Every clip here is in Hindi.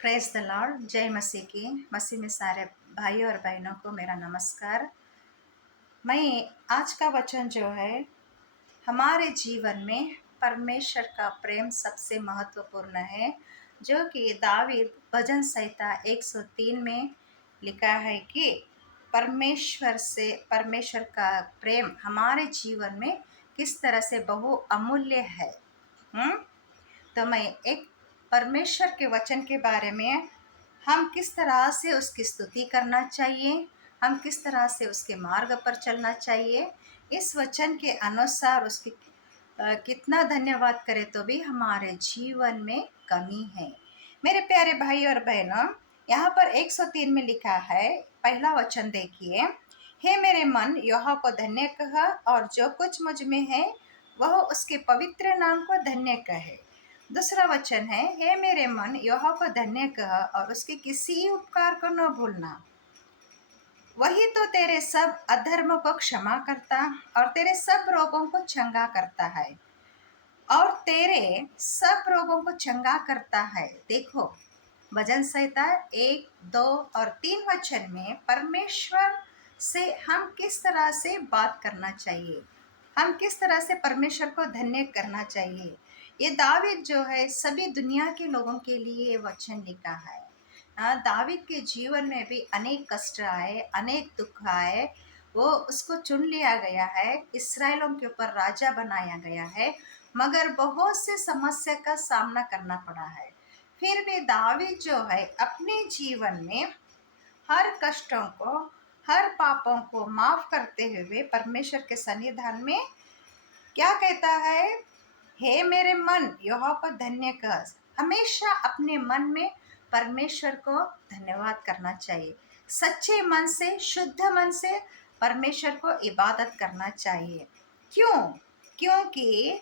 Praise the Lord. जय मसीह की। मसीह में सारे भाइयों और बहनों को मेरा नमस्कार। मैं आज का वचन जो है, हमारे जीवन में परमेश्वर का प्रेम सबसे महत्वपूर्ण है, जो कि दावीद भजन संहिता 103 में लिखा है कि परमेश्वर का प्रेम हमारे जीवन में किस तरह से बहु अमूल्य है। तो मैं एक परमेश्वर के वचन के बारे में, हम किस तरह से उसकी स्तुति करना चाहिए, हम किस तरह से उसके मार्ग पर चलना चाहिए, इस वचन के अनुसार उसकी कितना धन्यवाद करें तो भी हमारे जीवन में कमी है। मेरे प्यारे भाई और बहनों, यहाँ पर 103 में लिखा है, पहला वचन देखिए। हे मेरे मन यहोवा को धन्य कह, और जो कुछ मुझ में है वह उसके पवित्र नाम को धन्य कहे। दूसरा वचन है, हे मेरे मन यहोवा को धन्य कह, और उसके किसी उपकार को न भूलना। वही तो तेरे सब अधर्म को क्षमा करता और तेरे सब रोगों को चंगा करता है, और तेरे सब रोगों को चंगा करता है। देखो, भजन संहिता 1, 2 और 3 वचन में परमेश्वर से हम किस तरह से बात करना चाहिए, हम किस तरह से परमेश्वर को धन्य करना चाहिए। ये दावीद जो है, सभी दुनिया के लोगों के लिए वचन लिखा है। दावीद के जीवन में भी अनेक कष्ट आए, अनेक दुख आए, वो उसको चुन लिया गया है, इस्राएलों के ऊपर राजा बनाया गया है, मगर बहुत से समस्या का सामना करना पड़ा है। फिर भी दावीद जो है, अपने जीवन में हर कष्टों को, हर पापों को माफ करते हुए परमेश्वर के सन्निधान में क्या कहता है, हे मेरे मन यहोवा को धन्य कर। हमेशा अपने मन में परमेश्वर को धन्यवाद करना चाहिए। सच्चे मन से, शुद्ध मन से परमेश्वर को इबादत करना चाहिए। क्यों? क्योंकि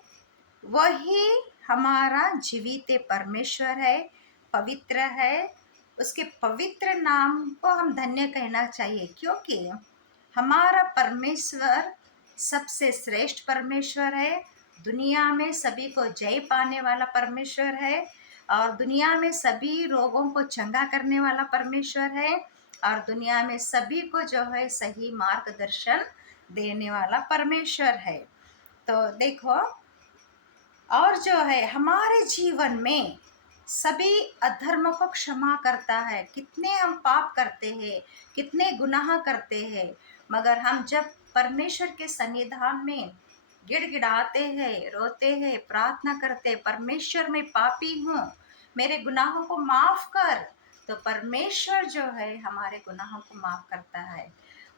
वही हमारा जीवित परमेश्वर है, पवित्र है। उसके पवित्र नाम को हम धन्य कहना चाहिए, क्योंकि हमारा परमेश्वर सबसे श्रेष्ठ परमेश्वर है। दुनिया में सभी को जय पाने वाला परमेश्वर है, और दुनिया में सभी रोगों को चंगा करने वाला परमेश्वर है, और दुनिया में सभी को जो है सही मार्गदर्शन देने वाला परमेश्वर है। तो देखो, और जो है हमारे जीवन में सभी अधर्म को क्षमा करता है। कितने हम पाप करते हैं, कितने गुनाह करते हैं, मगर हम जब परमेश्वर के सन्निधान में गिड़गिड़ाते हैं, रोते हैं, प्रार्थना करते, परमेश्वर मैं पापी हूँ, मेरे गुनाहों को माफ कर, तो परमेश्वर जो है हमारे गुनाहों को माफ करता है।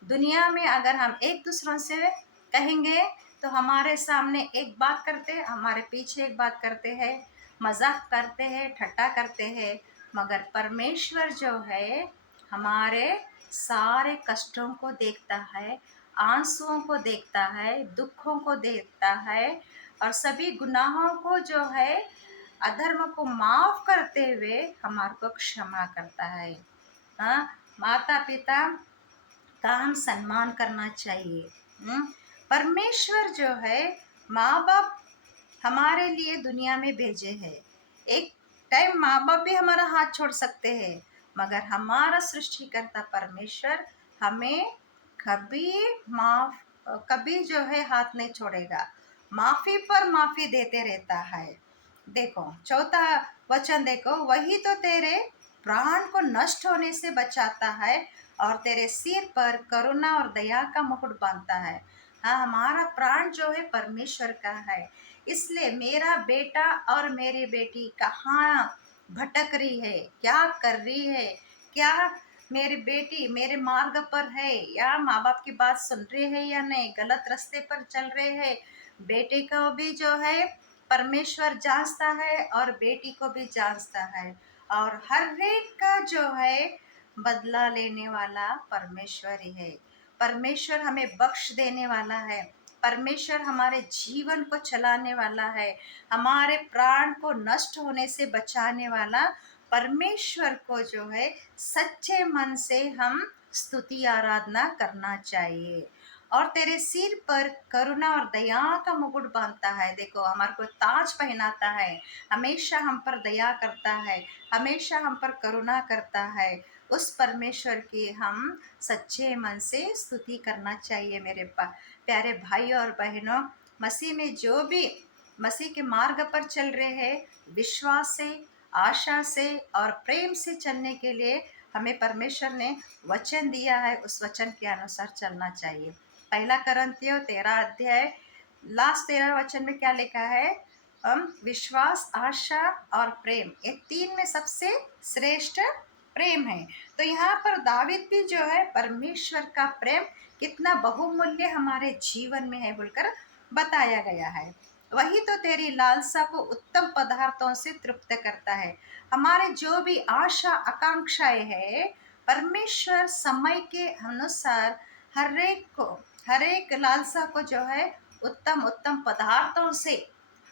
दुनिया में अगर हम एक दूसरों से कहेंगे तो हमारे सामने एक बात करते, हमारे पीछे एक बात करते हैं, मजाक करते हैं, ठट्टा करते हैं, मगर परमेश्वर जो है हमारे सारे कष्टों को देखता है, आंसुओं को देखता है, दुखों को देखता है, और सभी गुनाहों को जो है, अधर्म को माफ करते हुए हमारे को क्षमा करता है। हाँ, माता पिता का हम सम्मान करना चाहिए। परमेश्वर जो है, माँ बाप हमारे लिए दुनिया में भेजे हैं। एक टाइम माँ बाप भी हमारा हाथ छोड़ सकते हैं, मगर हमारा सृष्टिकर्ता परमेश्वर हमें कभी माफ कभी जो है हाथ नहीं छोड़ेगा, माफी पर माफी देते रहता है। देखो, चौथा वचन देखो, वही तो तेरे प्राण को नष्ट होने से बचाता है, और तेरे सिर पर करुणा और दया का मुकुट बांधता है। हाँ, हमारा प्राण जो है परमेश्वर का है। इसलिए मेरा बेटा और मेरी बेटी कहाँ भटक रही है, क्या कर रही है, क्या मेरी बेटी मेरे मार्ग पर है, या माँ बाप की बात सुन रहे हैं या नहीं, गलत रास्ते पर चल रहे हैं, बेटे को भी जो है परमेश्वर जांचता है, और बेटी को भी जांचता है, और हर एक का जो है बदला लेने वाला परमेश्वर ही है। परमेश्वर हमें बख्श देने वाला है, परमेश्वर हमारे जीवन को चलाने वाला है, हमारे प्राण को नष्ट होने से बचाने वाला परमेश्वर को जो है सच्चे मन से हम स्तुति आराधना करना चाहिए। और तेरे सिर पर करुणा और दया का मुकुट बांधता है। देखो, हमारे को ताज पहनाता है, हमेशा हम पर दया करता है, हमेशा हम पर करुणा करता है। उस परमेश्वर की हम सच्चे मन से स्तुति करना चाहिए। मेरे प्यारे भाई और बहनों, मसीह में जो भी मसीह के मार्ग पर चल रहे हैं, विश्वास से, आशा से और प्रेम से चलने के लिए हमें परमेश्वर ने वचन दिया है, उस वचन के अनुसार चलना चाहिए। पहला करंथियों 13 अध्याय लास्ट 13 वचन में क्या लिखा है? विश्वास, आशा और प्रेम, ये तीन में सबसे श्रेष्ठ प्रेम है। तो यहाँ पर दावीद भी जो है परमेश्वर का प्रेम कितना बहुमूल्य हमारे जीवन में है बोलकर बताया गया है। वही तो तेरी लालसा को उत्तम पदार्थों से तृप्त करता है। हमारे जो भी आशा आकांक्षाएं है, परमेश्वर समय के अनुसार हर एक लालसा को जो है उत्तम उत्तम पदार्थों से,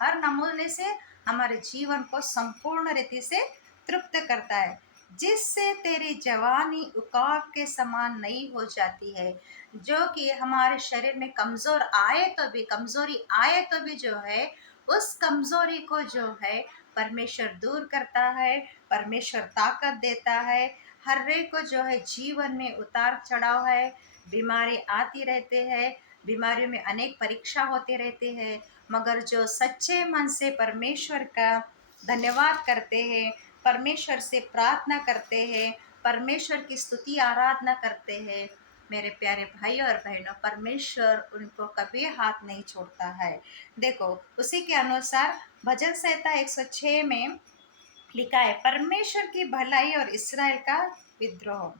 हर नमूने से हमारे जीवन को संपूर्ण रीति से तृप्त करता है, जिससे तेरी जवानी उकाब के समान नहीं हो जाती है। जो कि हमारे शरीर में कमजोरी आए तो भी जो है उस कमजोरी को जो है परमेश्वर दूर करता है, परमेश्वर ताकत देता है। हर एक को जो है जीवन में उतार चढ़ाव है, बीमारी आती रहते हैं, बीमारियों में अनेक परीक्षा होते रहते हैं, मगर जो सच्चे मन से परमेश्वर का धन्यवाद करते हैं, परमेश्वर से प्रार्थना करते हैं, परमेश्वर की स्तुति आराधना करते हैं, मेरे प्यारे भाई और बहनों, परमेश्वर उनको कभी हाथ नहीं छोड़ता है। देखो, उसी के अनुसार भजन संहिता 106 में लिखा है, परमेश्वर की भलाई और इसराइल का विद्रोह।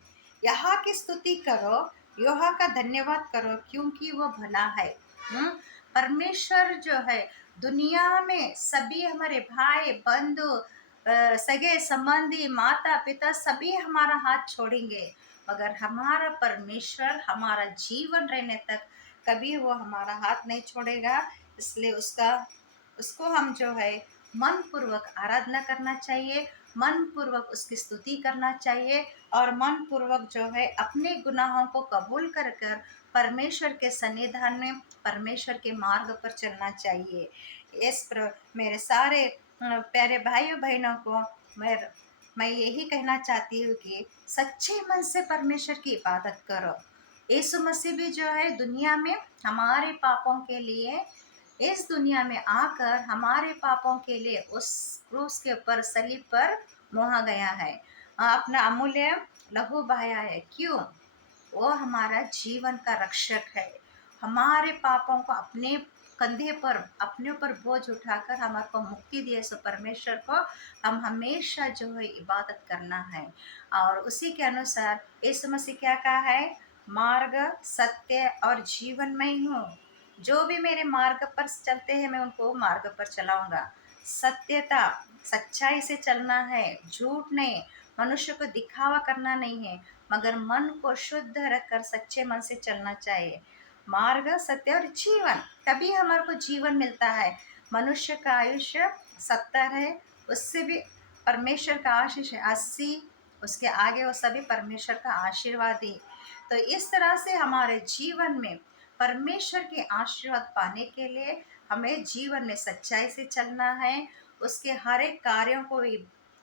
यहाँ की स्तुति करो, यहोवा का धन्यवाद करो, क्योंकि वो भला है। परमेश्वर जो है, दुनिया में सभी हमारे भाई बंधु, सगे संबंधी, माता पिता सभी हमारा हाथ छोड़ेंगे, मगर हमारा परमेश्वर हमारा जीवन रहने तक कभी वो हमारा हाथ नहीं छोड़ेगा। इसलिए उसको हम जो है मन पूर्वक आराधना करना चाहिए, मन पूर्वक उसकी स्तुति करना चाहिए, और मन पूर्वक जो है अपने गुनाहों को कबूल कर कर परमेश्वर के सन्निधान में, परमेश्वर के मार्ग पर चलना चाहिए। मेरे सारे प्यारे भाइयों बहनों को मैं यही कहना चाहती हूँ कि सच्चे मन से परमेश्वर की इबादत करो। यीशु मसीह भी जो है दुनिया में हमारे पापों के लिए, इस दुनिया में आकर हमारे पापों के लिए उस क्रूस के ऊपर, सलीब पर मोहा गया है, अपना अमूल्य लहू बहाया है। क्यों? वो हमारा जीवन का रक्षक है। हमारे पापों को अपने कंधे पर, अपने ऊपर बोझ उठाकर हमारे को मुक्ति दिए, सो परमेश्वर को हम हमेशा जो है इबादत करना है। और उसी के अनुसार यीशु मसीह क्या कहा है? मार्ग, सत्य और जीवन मैं ही हूँ। जो भी मेरे मार्ग पर चलते हैं, मैं उनको मार्ग पर चलाऊंगा। सत्यता, सच्चाई से चलना है, झूठ नहीं, मनुष्य को दिखावा करना नहीं है, मगर मन को शुद्ध रखकर सच्चे मन से चलना चाहिए। मार्ग, सत्य और जीवन, तभी हमारे को जीवन मिलता है। मनुष्य का आयुष्य 70 है, उससे भी परमेश्वर का आशीष है 80, उसके आगे वो सभी परमेश्वर का आशीर्वाद ही। तो इस तरह से हमारे जीवन में परमेश्वर के आशीर्वाद पाने के लिए हमें जीवन में सच्चाई से चलना है, उसके हर एक कार्यों को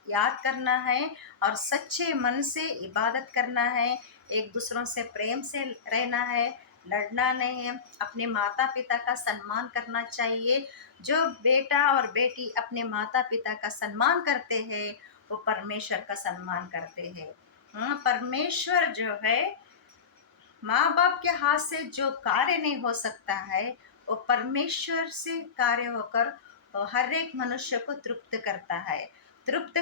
याद करना है और सच्चे मन से इबादत करना है, एक दूसरों से प्रेम से रहना है, लड़ना नहीं है, अपने माता पिता का सम्मान करना चाहिए। जो बेटा और बेटी अपने माता पिता का सम्मान करते हैं, वो परमेश्वर का सम्मान करते हैं। परमेश्वर जो है, माँ बाप के हाथ से जो कार्य नहीं हो सकता है, वो परमेश्वर से कार्य होकर हर एक मनुष्य को तृप्त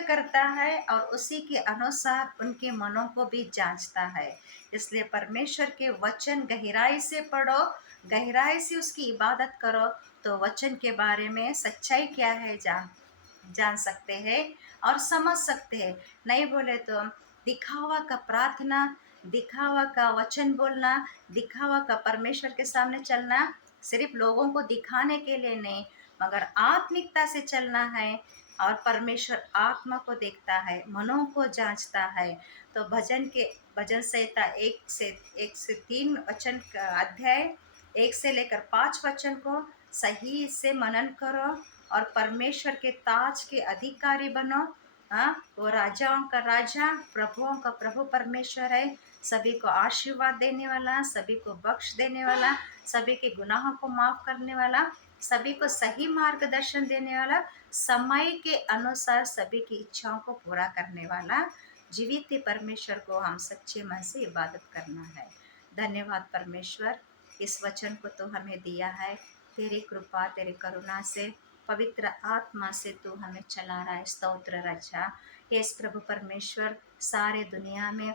करता है और उसी के अनुसार उनके मनों को भी जांचता है। इसलिए परमेश्वर के वचन गहराई से पढ़ो, गहराई से उसकी इबादत करो, तो वचन के बारे में सच्चाई क्या है जान सकते हैं और समझ सकते हैं। नहीं बोले तो दिखावा का प्रार्थना, दिखावा का वचन बोलना, दिखावा का परमेश्वर के सामने चलना, सिर्फ लोगों को दिखाने के लिए नहीं, मगर आत्मिकता से चलना है, और परमेश्वर आत्मा को देखता है, मनों को जांचता है। तो भजन संहिता एक से 3 वचन का अध्याय 1 से लेकर 5 वचन को सही से मनन करो और परमेश्वर के ताज के अधिकारी बनो। हाँ, वो राजाओं का राजा, प्रभुओं का प्रभु परमेश्वर है। सभी को आशीर्वाद देने वाला, सभी को बख्श देने वाला, सभी के गुनाहों को माफ करने वाला, सभी को सही मार्गदर्शन देने वाला, समय के अनुसार सभी की इच्छाओं को पूरा करने वाला जीवित परमेश्वर को हम सच्चे मन से इबादत करना है। धन्यवाद परमेश्वर, इस वचन को तो हमें दिया है। तेरी कृपा, तेरी करुणा से, पवित्र आत्मा से तू हमें चला रहा है। स्तोत्र रचा। हे प्रभु परमेश्वर, सारे दुनिया में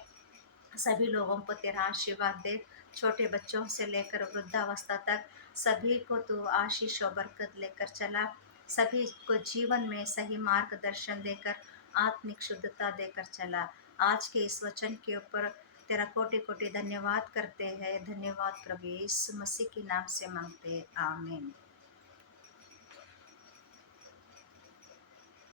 सभी लोगों को तेरा आशीर्वाद दे। छोटे बच्चों से लेकर वृद्धावस्था तक सभी को तू आशीष और बरकत लेकर चला। सभी को जीवन में सही मार्गदर्शन देकर, आत्मिक शुद्धता देकर चला। आज के इस वचन के ऊपर तेरा कोटि कोटि धन्यवाद करते हैं। धन्यवाद प्रभु यीशु मसीह के नाम से मांगते, आमीन।